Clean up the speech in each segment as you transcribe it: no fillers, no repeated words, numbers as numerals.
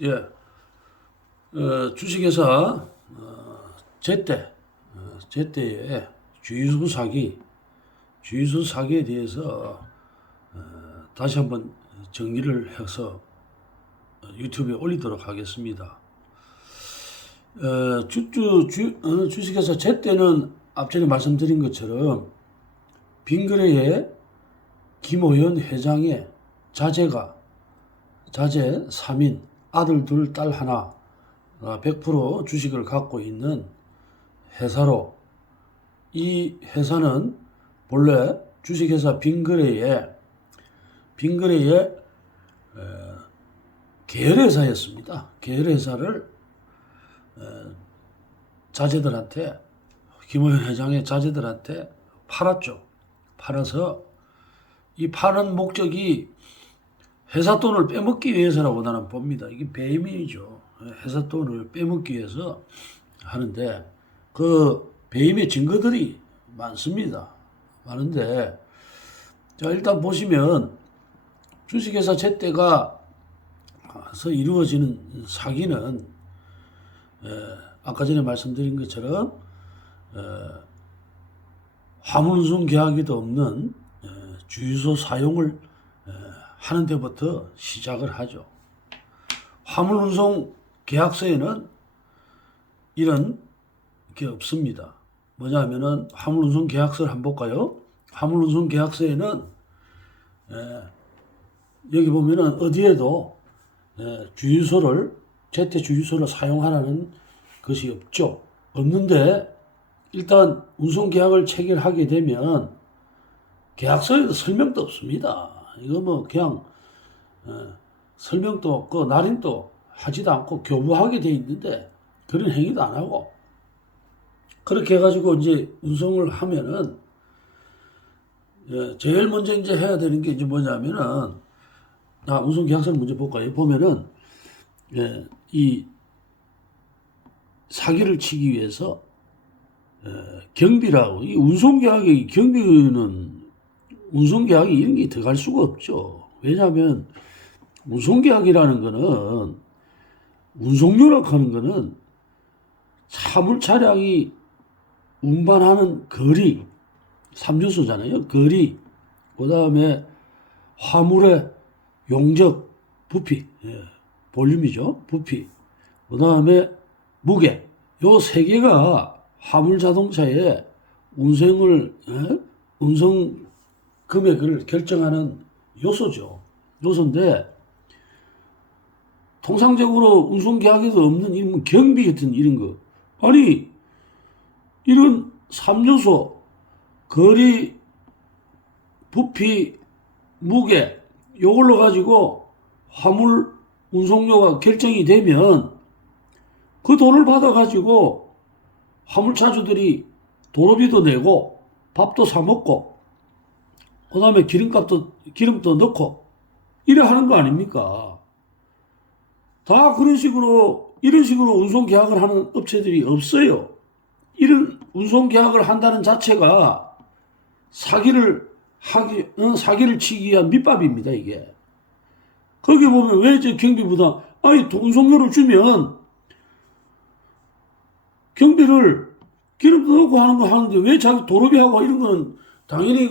예, 주식회사 제때의 주유소 사기에 대해서 다시 한번 정리를 해서 유튜브에 올리도록 하겠습니다. 주식회사 제때는 앞전에 말씀드린 것처럼 빈거래에 김호연 회장의 자제 3인, 아들 둘, 딸 하나, 100% 주식을 갖고 있는 회사로, 이 회사는 본래 주식회사 빈거래의 계열회사였습니다. 계열회사를 자제들한테, 김호연 회장의 자제들한테 팔았죠. 팔아서 이 파는 목적이 회사 돈을 빼먹기 위해서라고 나는 봅니다. 이게 배임이죠. 회사 돈을 빼먹기 위해서 하는데 그 배임의 증거들이 많습니다. 많은데, 자, 일단 보시면 주식회사 제때가 이루어지는 사기는 아까 전에 말씀드린 것처럼 화물운송 계약에도 없는 주유소 사용을 하는 데부터 시작을 하죠. 화물운송 계약서에는 이런 게 없습니다. 뭐냐면은 화물운송 계약서를 한번 볼까요? 화물운송 계약서에는 여기 보면은 어디에도 제때 주유소를 사용하라는 것이 없죠. 없는데 일단 운송계약을 체결하게 되면 계약서에도 설명도 없습니다. 이거 뭐 그냥 설명도 없고 날인도 하지도 않고 교부하게 돼 있는데 그런 행위도 안 하고, 그렇게 해가지고 이제 운송을 하면은 제일 먼저 이제 해야 되는 게 이제 뭐냐면은, 운송 계약서를 먼저 볼까요? 보면은 이 사기를 치기 위해서 경비라고, 이 운송계약의 경비는 운송계약이 이런 게 들어갈 수가 없죠. 왜냐하면 운송계약이라는 거는, 운송료라고 하는 거는 화물 차량이 운반하는 거리, 3요소잖아요. 거리, 그 다음에 화물의 용적, 부피, 볼륨이죠. 부피, 그 다음에 무게, 요 세 개가 화물 자동차의 운송 금액을 결정하는 요소인데, 통상적으로 운송계약에도 없는 이런 경비 같은 이런 거, 아니 이런 3요소 거리, 부피, 무게, 요걸로 가지고 화물 운송료가 결정이 되면 그 돈을 받아 가지고 화물차주들이 도로비도 내고 밥도 사 먹고 그 다음에 기름도 넣고 이래 하는 거 아닙니까? 다 이런 식으로 운송계약을 하는 업체들이 없어요. 이런 운송계약을 한다는 자체가 사기를 치기 위한 밑밥입니다, 이게. 거기 보면 왜 저 경비부담, 아니, 운송료를 주면 경비를 기름도 넣고 하는 거 하는데 왜 자기 도로비하고 이런 거는 당연히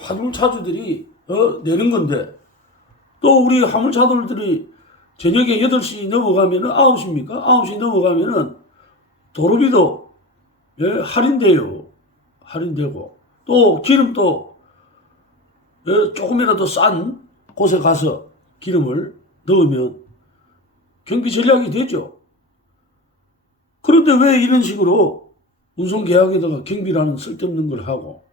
화물차주들이 내는 건데, 또 우리 화물차들이 저녁에 8시 넘어가면은 9시입니까? 9시 넘어가면은 도로비도 할인돼요. 할인되고, 또 기름도 조금이라도 싼 곳에 가서 기름을 넣으면 경비 전략이 되죠. 그런데 왜 이런 식으로 운송계약에다가 경비라는 쓸데없는 걸 하고,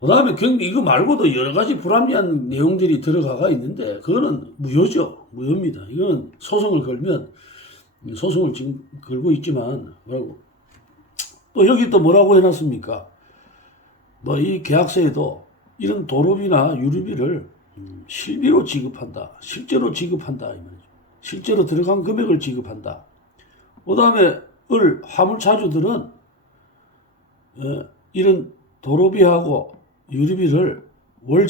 그 다음에 경비 이거 말고도 여러 가지 불합리한 내용들이 들어가가 있는데 그거는 무효죠. 무효입니다. 이건 소송을 걸면, 소송을 지금 걸고 있지만, 또 여기 또 뭐라고 해놨습니까? 뭐 이 계약서에도 이런 도로비나 유류비를 실비로 지급한다, 실제로 지급한다, 실제로 들어간 금액을 지급한다. 그 다음에 화물차주들은 이런 도로비하고 유류비를 월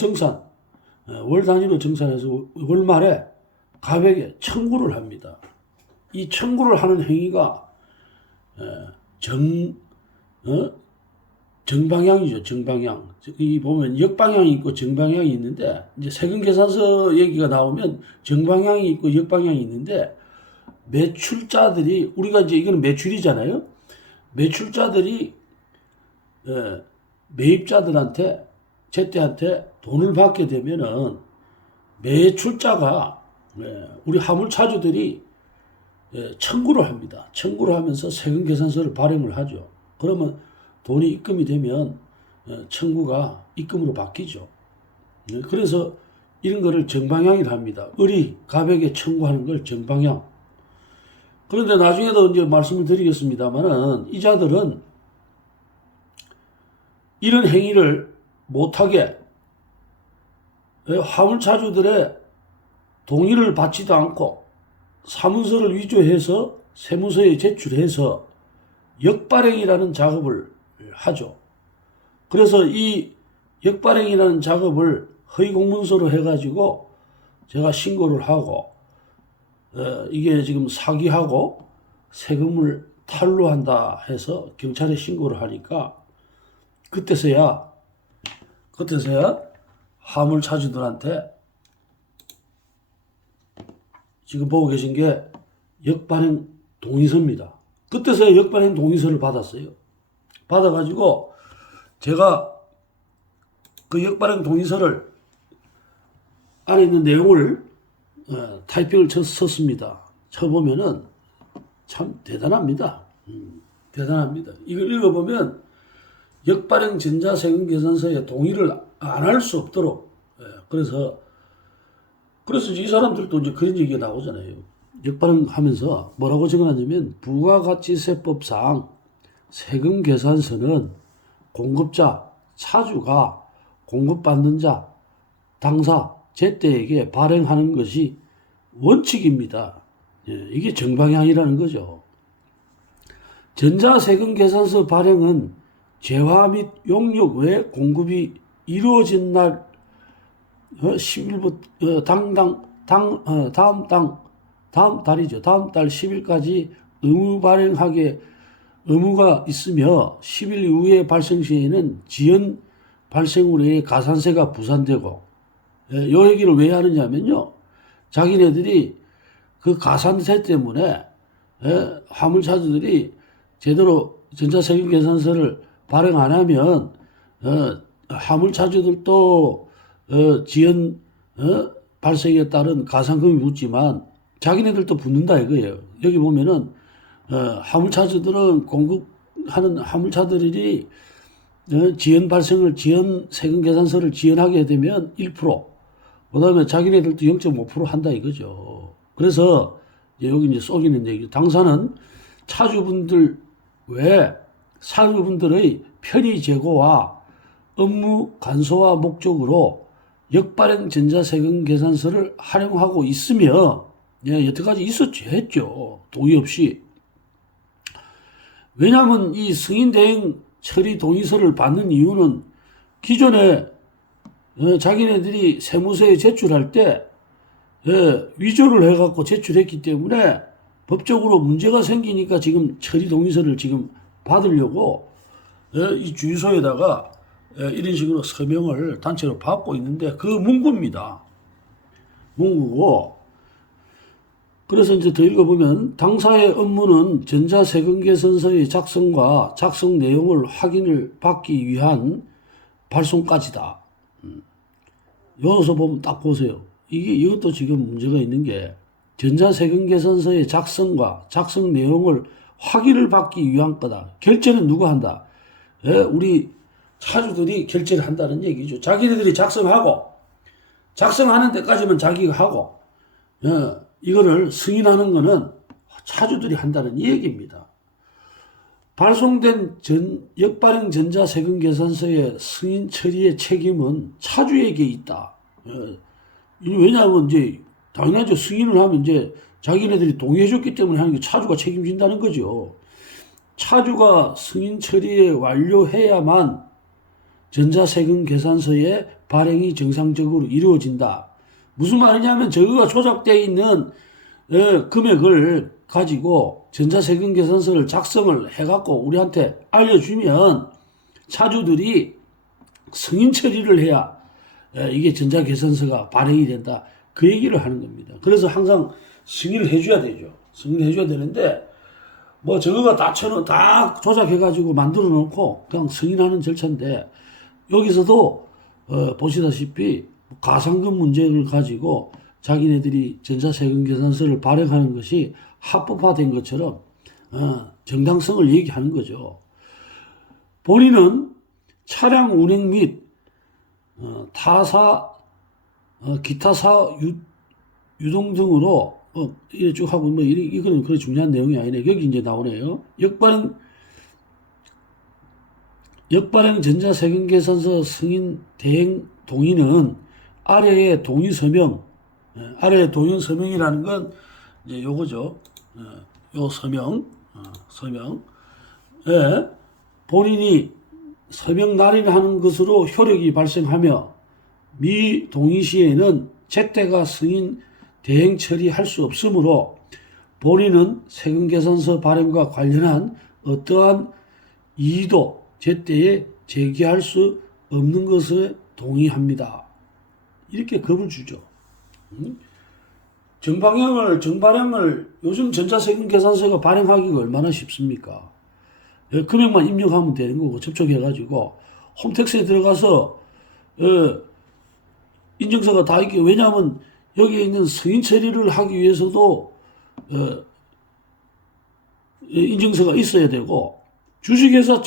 단위로 정산해서 월 말에 갑에게 청구를 합니다. 이 청구를 하는 행위가 정방향이죠. 정방향. 이 보면 역방향이 있고 정방향이 있는데, 이제 세금계산서 얘기가 나오면 정방향이 있고 역방향이 있는데, 매출자들이, 우리가 이제 이거는 매출이잖아요. 매출자들이 매입자들한테, 제때한테 돈을 받게 되면은 매출자가 우리 화물차주들이 청구를 합니다. 청구를 하면서 세금계산서를 발행을 하죠. 그러면 돈이 입금이 되면 청구가 입금으로 바뀌죠. 그래서 이런 거를 정방향이라 합니다. 을이 갑에게 청구하는 걸 정방향. 그런데 나중에도 이제 말씀을 드리겠습니다만은, 이자들은 이런 행위를 못하게 화물차주들의 동의를 받지도 않고 사문서를 위조해서 세무서에 제출해서 역발행이라는 작업을 하죠. 그래서 이 역발행이라는 작업을 허위공문서로 해가지고 제가 신고를 하고, 이게 지금 사기하고 세금을 탈루한다 해서 경찰에 신고를 하니까, 그때서야 화물차주들한테 지금 보고 계신 게 역발행 동의서입니다. 그때서야 역발행 동의서를 받았어요. 받아가지고 제가 그 역발행 동의서를 안에 있는 내용을 타이핑을 썼습니다. 쳐보면은 참 대단합니다. 대단합니다. 이걸 읽어보면 역발행 전자세금계산서에 동의를 안 할 수 없도록, 그래서 이 사람들도 이제 그런 얘기가 나오잖아요. 역발행 하면서 뭐라고 적어놨냐면, 부가가치세법상 세금계산서는 공급자, 차주가 공급받는 자, 당사, 제때에게 발행하는 것이 원칙입니다. 이게 정방향이라는 거죠. 전자세금계산서 발행은 재화 및 용역 외 공급이 이루어진 날 10일부터 다음 달이죠. 다음 달 10일까지 의무 발행하게 의무가 있으며, 10일 이후에 발생 시에는 지연 발생으로의 가산세가 부산되고, 요 얘기를 왜 하느냐면요, 자기네들이 그 가산세 때문에 화물차주들이 제대로 전자세금계산서를 발행 안 하면 화물차주들도 지연 발생에 따른 가산금이 붙지만 자기네들도 붙는다 이거예요. 여기 보면은 화물차주들은 공급하는 화물차들이 지연 세금계산서를 지연하게 되면 1%, 그 다음에 자기네들도 0.5% 한다 이거죠. 그래서 여기 이제 쏘기는 얘기, 당사는 차주분들 외 사주분들의 편의 제고와 업무 간소화 목적으로 역발행 전자세금계산서를 활용하고 있으며, 여태까지 있었죠. 했죠. 동의 없이. 왜냐하면 이 승인대행 처리 동의서를 받는 이유는 기존에 자기네들이 세무서에 제출할 때 위조를 해갖고 제출했기 때문에 법적으로 문제가 생기니까 지금 처리 동의서를 지금 받으려고 이 주유소에다가 이런 식으로 서명을 단체로 받고 있는데, 그 문구입니다. 문구고, 그래서 이제 더 읽어보면, 당사의 업무는 전자세금계산서의 작성과 작성 내용을 확인을 받기 위한 발송까지다. 여기서 보면 딱 보세요. 이것도 지금 문제가 있는 게, 전자세금계산서의 작성과 작성 내용을 확인을 받기 위한 거다. 결제는 누가 한다? 우리 차주들이 결제를 한다는 얘기죠. 자기네들이 작성하는 데까지만 자기가 하고, 이거를 승인하는 거는 차주들이 한다는 얘기입니다. 발송된 역발행 전자세금계산서의 승인 처리의 책임은 차주에게 있다. 왜냐하면 이제 당연하죠. 승인을 하면 이제 자기네들이 동의해줬기 때문에 하는 게 차주가 책임진다는 거죠. 차주가 승인 처리에 완료해야만 전자세금계산서의 발행이 정상적으로 이루어진다. 무슨 말이냐면 저거가 조작되어 있는 금액을 가지고 전자세금 계산서를 작성을 해갖고 우리한테 알려주면 차주들이 승인 처리를 해야 이게 전자계산서가 발행이 된다. 그 얘기를 하는 겁니다. 그래서 항상 승인을 해줘야 되죠. 승인을 해줘야 되는데 뭐 저거가 다 조작해가지고 만들어 놓고 그냥 승인하는 절차인데 여기서도 보시다시피 가상금 문제를 가지고 자기네들이 전자세금 계산서를 발행하는 것이 합법화된 것처럼 정당성을 얘기하는 거죠. 본인은 차량 운행 및 타사 기타 사업 유동 등으로 이래 쭉 하고 뭐 이거는 그렇게 중요한 내용이 아니네. 여기 이제 나오네요. 역발행 전자세금계산서 승인 대행 동의는 아래의 동의 서명, 아래의 동의 서명이라는 건 이제 요거죠. 요 서명에 본인이 서명 날인하는 것으로 효력이 발생하며 미 동의 시에는 제때가 승인 대행 처리할 수 없으므로 본인은 세금계산서 발행과 관련한 어떠한 이의도 제때에 제기할 수 없는 것에 동의합니다. 이렇게 겁을 주죠. 정발행을 요즘 전자세금계산서가 발행하기가 얼마나 쉽습니까? 금액만 입력하면 되는 거고 접촉해가지고 홈택스에 들어가서 인증서가 다 있게, 왜냐하면 여기에 있는 승인 처리를 하기 위해서도 인증서가 있어야 되고 주식회사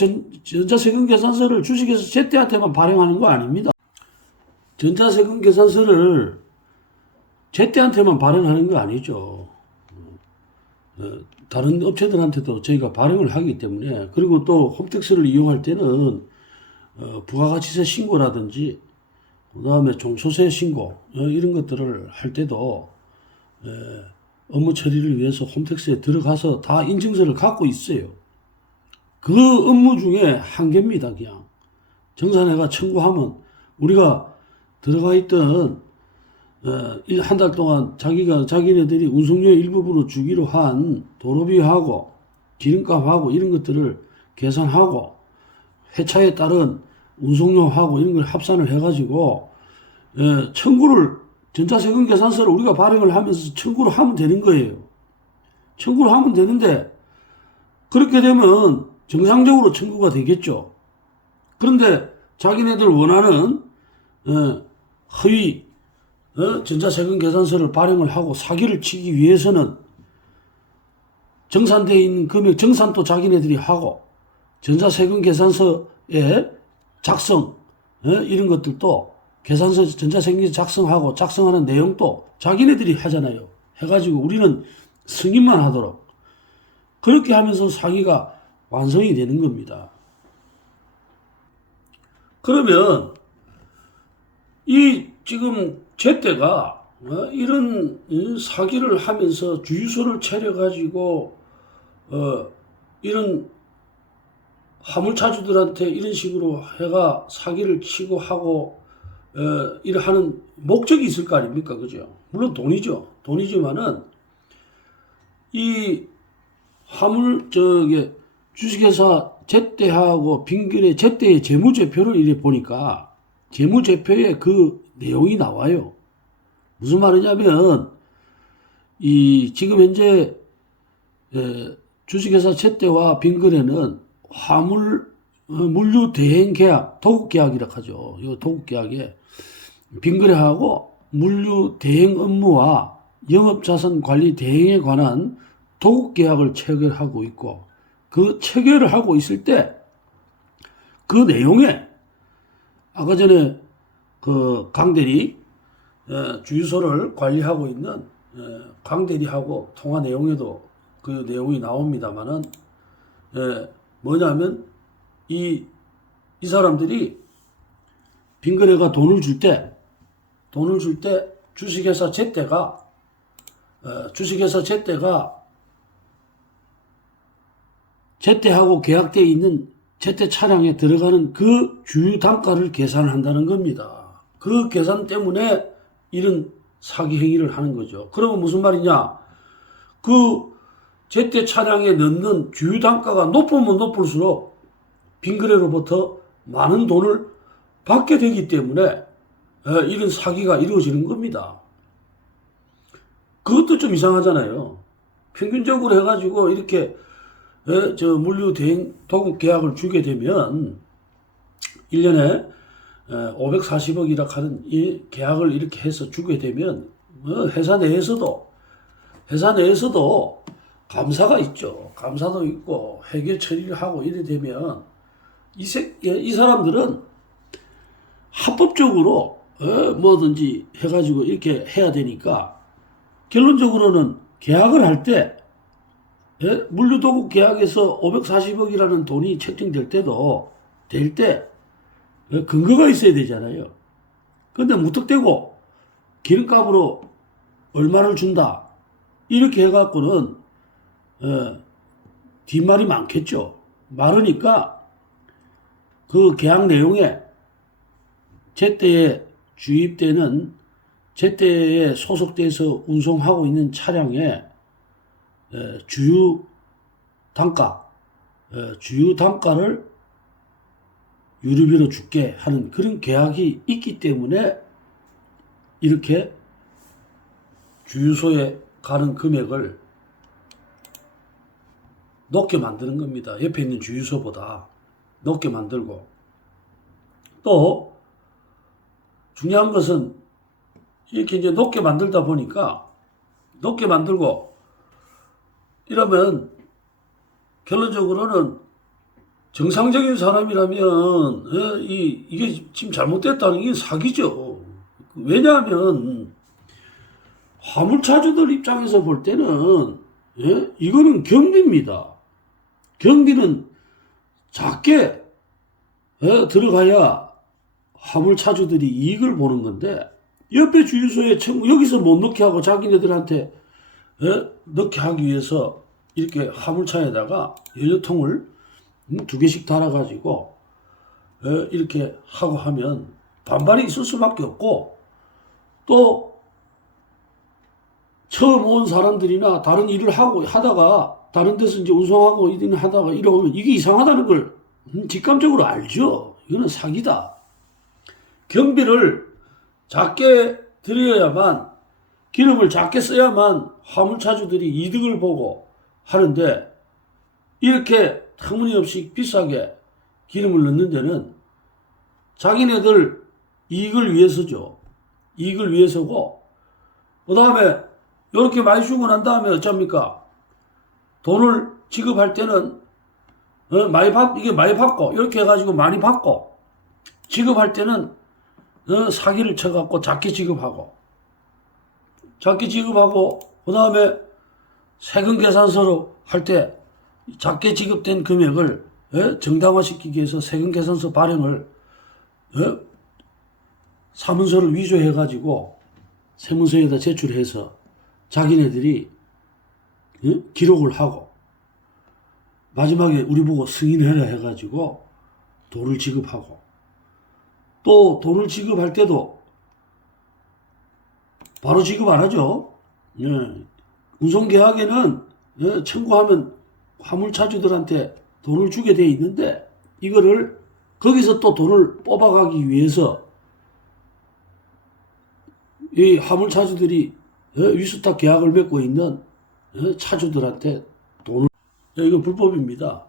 전자세금계산서를 주식회사 제때한테만 발행하는 거 아닙니다. 전자세금계산서를 제때한테만 발행하는 거 아니죠. 다른 업체들한테도 저희가 발행을 하기 때문에, 그리고 또 홈택스를 이용할 때는 부가가치세 신고라든지 그 다음에 종소세 신고 이런 것들을 할 때도 업무 처리를 위해서 홈택스에 들어가서 다 인증서를 갖고 있어요. 그 업무 중에 한 개입니다. 그냥 정산회가 청구하면 우리가 들어가 있던 한 달 동안 자기네들이 운송료 일부분으로 주기로 한 도로비하고 기름값하고 이런 것들을 계산하고 회차에 따른 운송료하고 이런 걸 합산을 해가지고 청구를, 전자세금 계산서를 우리가 발행을 하면서 청구를 하면 되는 거예요. 청구를 하면 되는데 그렇게 되면 정상적으로 청구가 되겠죠. 그런데 자기네들 원하는 허위 전자세금 계산서를 발행을 하고 사기를 치기 위해서는 정산되어 있는 금액 정산도 자기네들이 하고 전자세금 계산서의 작성 이런 것들도 계산서 전자세금 작성하고 작성하는 내용도 자기네들이 하잖아요. 해가지고 우리는 승인만 하도록 그렇게 하면서 사기가 완성이 되는 겁니다. 그러면 이 지금 제때가 이런 사기를 하면서 주유소를 차려가지고 이런 화물차주들한테 이런 식으로 해가 사기를 치고 하고 이를 하는 목적이 있을 거 아닙니까? 그죠? 물론 돈이죠. 돈이지만은 이 주식회사 제때하고 빙결의 제때의 재무제표를 이래 보니까 재무제표에 그 내용이 나와요. 무슨 말이냐면 지금 현재 주식회사 제때와 빙결에는 물류 대행 계약, 도급 계약이라고 하죠. 이 도급 계약에 빙거래하고 물류 대행 업무와 영업자산 관리 대행에 관한 도급 계약을 체결하고 있고, 그 체결을 하고 있을 때 그 내용에 아까 전에 그 강대리 주유소를 관리하고 있는 강대리하고 통화 내용에도 그 내용이 나옵니다만은 뭐냐면 이 사람들이 빙거래가 돈을 줄 때 주식회사 제때가 제때하고 계약되어 있는 제때 차량에 들어가는 그 주유 단가를 계산을 한다는 겁니다. 그 계산 때문에 이런 사기 행위를 하는 거죠. 그러면 무슨 말이냐? 그 제때 차량에 넣는 주유 단가가 높으면 높을수록 빙그레로부터 많은 돈을 받게 되기 때문에 이런 사기가 이루어지는 겁니다. 그것도 좀 이상하잖아요. 평균적으로 해가지고 이렇게 물류 대행 도급 계약을 주게 되면 1년에 540억이라 하는 이 계약을 이렇게 해서 주게 되면 회사 내에서도 감사가 있죠. 감사도 있고 회계 처리를 하고 이래 되면 이 사람들은 합법적으로 뭐든지 해가지고 이렇게 해야 되니까 결론적으로는 계약을 할 때 물류도급 계약에서 540억이라는 돈이 책정될 때도 될 때 근거가 있어야 되잖아요. 근데 무턱대고 기름값으로 얼마를 준다 이렇게 해갖고는 뒷말이 많겠죠. 많으니까 그 계약 내용에 제때에 주입되는 제때에 소속돼서 운송하고 있는 차량의 주유 단가를 유류비로 줄게 하는 그런 계약이 있기 때문에 이렇게 주유소에 가는 금액을 높게 만드는 겁니다. 옆에 있는 주유소보다 높게 만들고, 또 중요한 것은 이렇게 이제 높게 만들다 보니까 높게 만들고 이러면 결론적으로는 정상적인 사람이라면 이게 지금 잘못됐다는 게 사기죠. 왜냐하면 화물차주들 입장에서 볼 때는 이거는 경비입니다. 경비는 작게 들어가야 화물차주들이 이익을 보는 건데 옆에 주유소에 여기서 못 넣게 하고 자기네들한테 넣게 하기 위해서 이렇게 화물차에다가 연료통을 2개씩 달아가지고 이렇게 하고 하면 반발이 있을 수밖에 없고, 또 처음 온 사람들이나 다른 일을 하다가 다른 데서 이제 운송하고 일을 하다가 이러면 이게 이상하다는 걸 직감적으로 알죠. 이거는 사기다. 경비를 작게 들여야만, 기름을 작게 써야만 화물차주들이 이득을 보고 하는데, 이렇게 터무니없이 비싸게 기름을 넣는 데는 자기네들 이익을 위해서죠. 이익을 위해서고, 그 다음에 이렇게 많이 주고 난 다음에 어쩝니까? 돈을 지급할 때는 이게 많이 받고 이렇게 해가지고 많이 받고, 지급할 때는 사기를 쳐갖고 작게 지급하고 그 다음에 세금 계산서로 할 때 작게 지급된 금액을 정당화시키기 위해서 세금 계산서 발행을 사문서를 위조해가지고 세무서에다 제출해서 자기네들이 기록을 하고 마지막에 우리 보고 승인해라 해가지고 돈을 지급하고, 또 돈을 지급할 때도 바로 지급 안 하죠. 운송계약에는 청구하면 화물차주들한테 돈을 주게 돼 있는데, 이거를 거기서 또 돈을 뽑아가기 위해서 이 화물차주들이 위수탁 계약을 맺고 있는 차주들한테 돈을, 이건 불법입니다.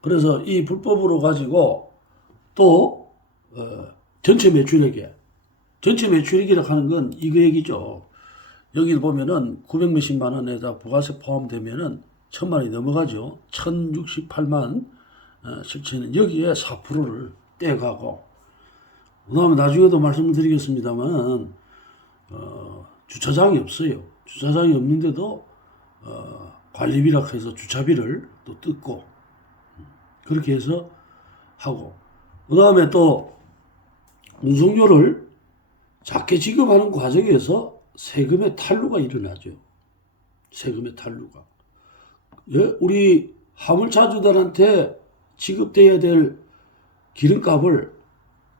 그래서 이 불법으로 가지고 또 전체 매출액이라고 하는 건 이거 얘기죠. 여기 보면은 900 몇십만 원에다 부가세 포함되면은 1000만 원이 넘어가죠. 1068만 7천원, 여기에 4%를 떼가고, 그 다음에 나중에도 말씀을 드리겠습니다만 주차장이 없어요. 주차장이 없는데도 관리비라고 해서 주차비를 또 뜯고 그렇게 해서 하고, 그 다음에 또 운송료를 작게 지급하는 과정에서 세금의 탈루가 일어나죠. 세금의 탈루가. 우리 화물차주들한테 지급돼야 될 기름값을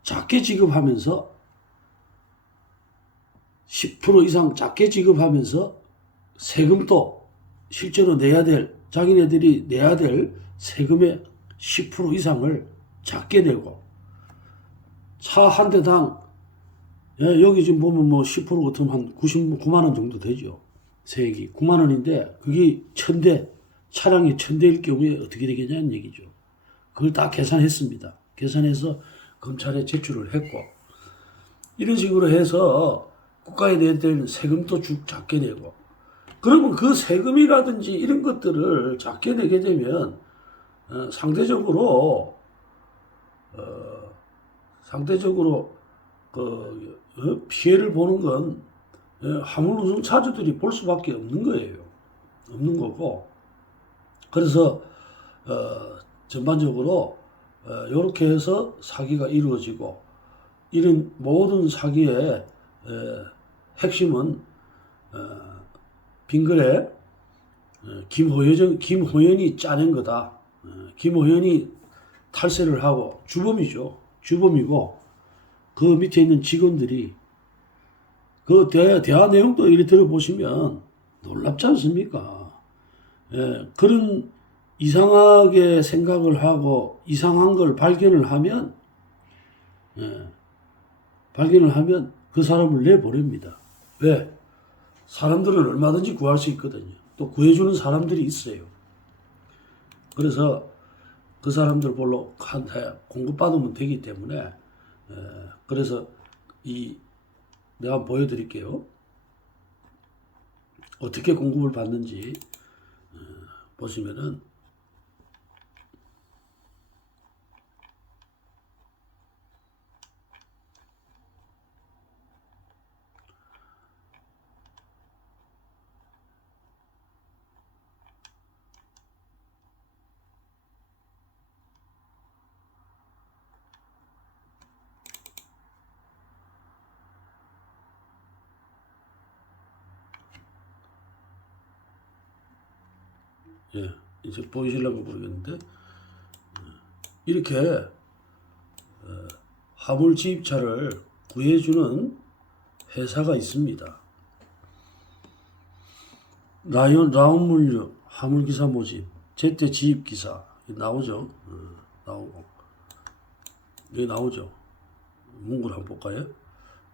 작게 지급하면서 10% 이상 작게 지급하면서 세금도 실제로 내야 될, 자기네들이 내야 될 세금의 10% 이상을 작게 내고, 차 한 대당, 여기 지금 보면 뭐 10% 같으면 한 99만 원 정도 되죠. 세액이 9만 원인데 그게 1000대, 차량이 1000대일 경우에 어떻게 되겠냐는 얘기죠. 그걸 다 계산했습니다. 계산해서 검찰에 제출을 했고, 이런 식으로 해서 국가에 내야 될 세금도 쭉 작게 내고, 그러면 그 세금이라든지 이런 것들을 작게 내게 되면 상대적으로 피해를 보는 건 화물운송차주들이 볼 수밖에 없는 거예요. 없는 거고. 그래서 전반적으로 이렇게 해서 사기가 이루어지고, 이런 모든 사기의 핵심은 빙글에 김호연이 짜낸 거다. 김호연이 탈세를 하고, 주범이죠. 주범이고, 그 밑에 있는 직원들이, 그 대화 내용도 이리 들어보시면 놀랍지 않습니까? 그런 이상하게 생각을 하고 이상한 걸 발견을 하면 그 사람을 내보냅니다. 왜? 사람들은 얼마든지 구할 수 있거든요. 또 구해주는 사람들이 있어요. 그래서 그 사람들 별로 공급받으면 되기 때문에, 그래서 내가 한번 보여드릴게요. 어떻게 공급을 받는지 보시면은, 이제 보이실려고 모르겠는데, 이렇게 화물 지입차를 구해주는 회사가 있습니다. 라운물류 화물기사 모집, 제때 지입기사 나오죠. 나오고, 여기 나오죠. 문구를 한번 볼까요?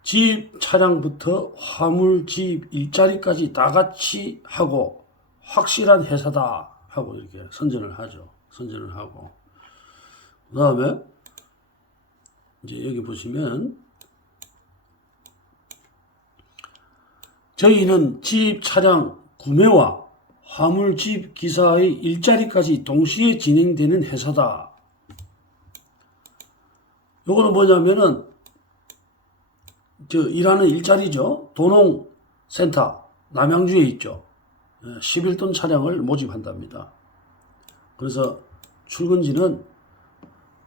지입 차량부터 화물 지입 일자리까지 다 같이 하고 확실한 회사다 하고 이렇게 선전을 하죠. 선전을 하고, 그 다음에 이제 여기 보시면, 저희는 지입 차량 구매와 화물 지입 기사의 일자리까지 동시에 진행되는 회사다. 요거는 뭐냐면은 일하는 일자리죠. 도농센터 남양주에 있죠. 11톤 차량을 모집한답니다. 그래서 출근지는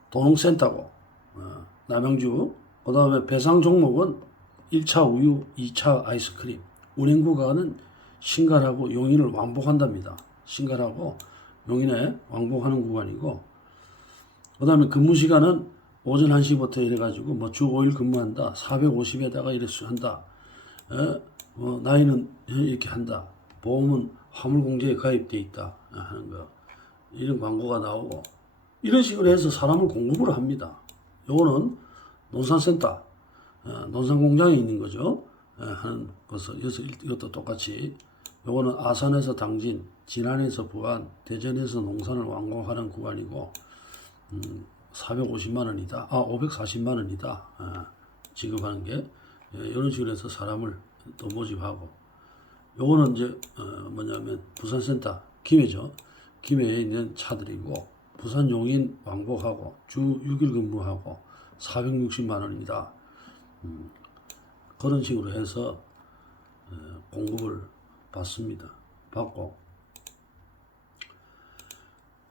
도농센터고, 남양주, 그 다음에 배상 종목은 1차 우유, 2차 아이스크림, 운행구간은 신갈하고 용인을 왕복한답니다. 신갈하고 용인에 왕복하는 구간이고, 그 다음에 근무시간은 오전 1시부터 이래가지고 주 5일 근무한다. 450에다가 이래서 한다. 나이는 이렇게 한다. 보험은 화물공제에 가입돼 있다 하는 거, 이런 광고가 나오고, 이런 식으로 해서 사람을 공급을 합니다. 요거는 농산센터, 농산공장에 있는 거죠. 하는 것을, 이것도 똑같이, 요거는 아산에서 당진, 진안에서 부안, 대전에서 농산을 완공하는 구간이고, 450만 원이다. 540만 원이다. 지급하는 게. 이런 식으로 해서 사람을 또 모집하고, 요거는 이제 뭐냐면 부산센터 김해죠. 김해에 있는 차들이고, 부산 용인 왕복하고 주 6일 근무하고 460만 원입니다. 그런 식으로 해서 공급을 받습니다. 받고,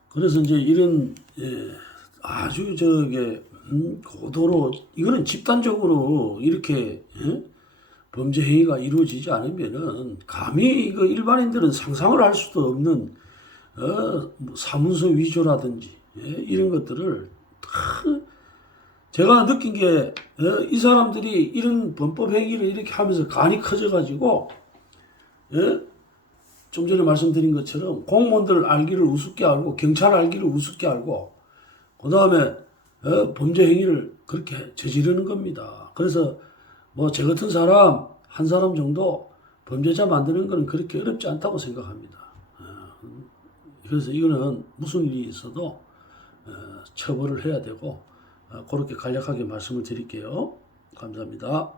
그래서 이제 이런 아주 고도로, 이거는 집단적으로 이렇게 범죄 행위가 이루어지지 않으면은 감히 이거 일반인들은 상상을 할 수도 없는 사문서 위조라든지 이런 것들을 다 제가 느낀 게, 이 사람들이 이런 범법 행위를 이렇게 하면서 간이 커져가지고, 좀 전에 말씀드린 것처럼 공무원들 알기를 우습게 알고, 경찰 알기를 우습게 알고, 그 다음에 범죄 행위를 그렇게 저지르는 겁니다. 그래서 뭐 저 같은 사람, 한 사람 정도 범죄자 만드는 건 그렇게 어렵지 않다고 생각합니다. 그래서 이거는 무슨 일이 있어도 처벌을 해야 되고, 그렇게 간략하게 말씀을 드릴게요. 감사합니다.